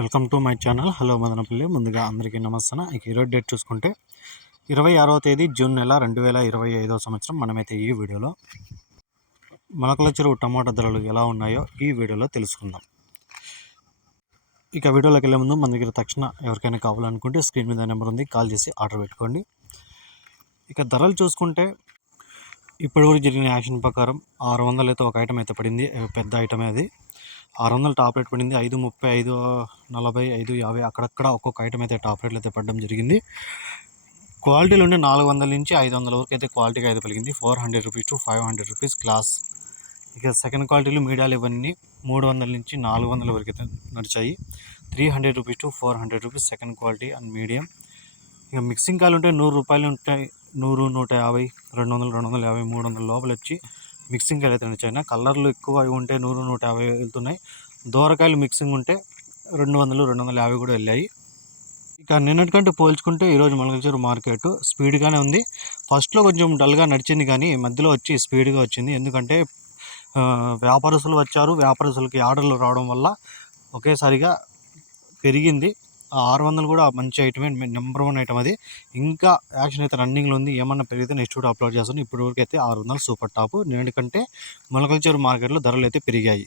Welcome to my channel. Hello Madanapalle. ముందుగా అందరికీ నమస్తే ఇక ఈరోజు డేట్ చూసుకుంటే ఇరవై ఆరో తేదీ జూన్ నెల రెండు వేల ఇరవై ఐదవ సంవత్సరం మనమైతే ఈ వీడియోలో మొలకల చెరువు టమాటా ధరలు ఎలా ఉన్నాయో ఈ వీడియోలో తెలుసుకుందాం. ఇక వీడియోలోకి వెళ్ళే ముందు మన దగ్గర తక్షణ ఎవరికైనా కావాలనుకుంటే స్క్రీన్ మీద నెంబర్ ఉంది. కాల్ చేసి ఆర్డర్ పెట్టుకోండి. ఇక ధరలు చూసుకుంటే ఇప్పటివరకు జరిగిన యాక్షన్ ప్రకారం ఆరు వందలు అయితే ఒక ఐటమ్ అయితే పడింది. పెద్ద ఐటమే అది. ఆరు వందలు టాప్ రేట్ పడింది. ఐదు ముప్పై ఐదు నలభై ఐదు యాభై అక్కడక్కడ ఒక్కొక్క ఐటమ్ అయితే టాప్ రేట్లు అయితే పడడం జరిగింది. క్వాలిటీలో ఉండే నాలుగు వందల నుంచి ఐదు వందల వరకు అయితే క్వాలిటీగా అయితే పలిగింది four hundred rupees to five hundred rupees class ఇక సెకండ్ క్వాలిటీలు మీడియాలు ఇవన్నీ మూడు వందల నుంచి నాలుగు వందల వరకు అయితే నడిచాయి. Three hundred rupees to four hundred rupees second quality and medium. ఇక మిక్సింగ్ కాయలు ఉంటే నూరు రూపాయలు ఉంటాయి. నూరు నూట యాభై రెండు వందలు రెండు వందల యాభై మూడు వందల లోపల వచ్చి మిక్సింగ్ కాయలు అయితే కలర్లు ఎక్కువ అవి ఉంటే నూరు నూట యాభై వెళ్తున్నాయి. దూరకాయలు మిక్సింగ్ ఉంటే రెండు వందలు రెండు వందల యాభై కూడా వెళ్ళాయి. ఇక నిన్నటికంటే పోల్చుకుంటే ఈరోజు మొలకల్చూరు మార్కెట్ స్పీడ్గానే ఉంది. ఫస్ట్లో కొంచెం డల్గా నడిచింది కానీ మధ్యలో వచ్చి స్పీడ్గా వచ్చింది. ఎందుకంటే వ్యాపారస్తులు వచ్చారు. వ్యాపారస్తులకి ఆర్డర్లు రావడం వల్ల ఒకేసారిగా పెరిగింది. ఆరు వందలు కూడా మంచి ఐటమే నెంబర్ వన్ ఐటమ్ అది. ఇంకా యాక్షన్ అయితే రన్నింగ్లో ఉంది. ఏమన్నా పెరిగితే నెక్స్ట్ కూడా అప్లోడ్ చేస్తాను. ఇప్పటివరకు అయితే ఆరు వందలు సూపర్ టాప్ నేటికంటే మొలకల్చూరు మార్కెట్లో ధరలు అయితే పెరిగాయి.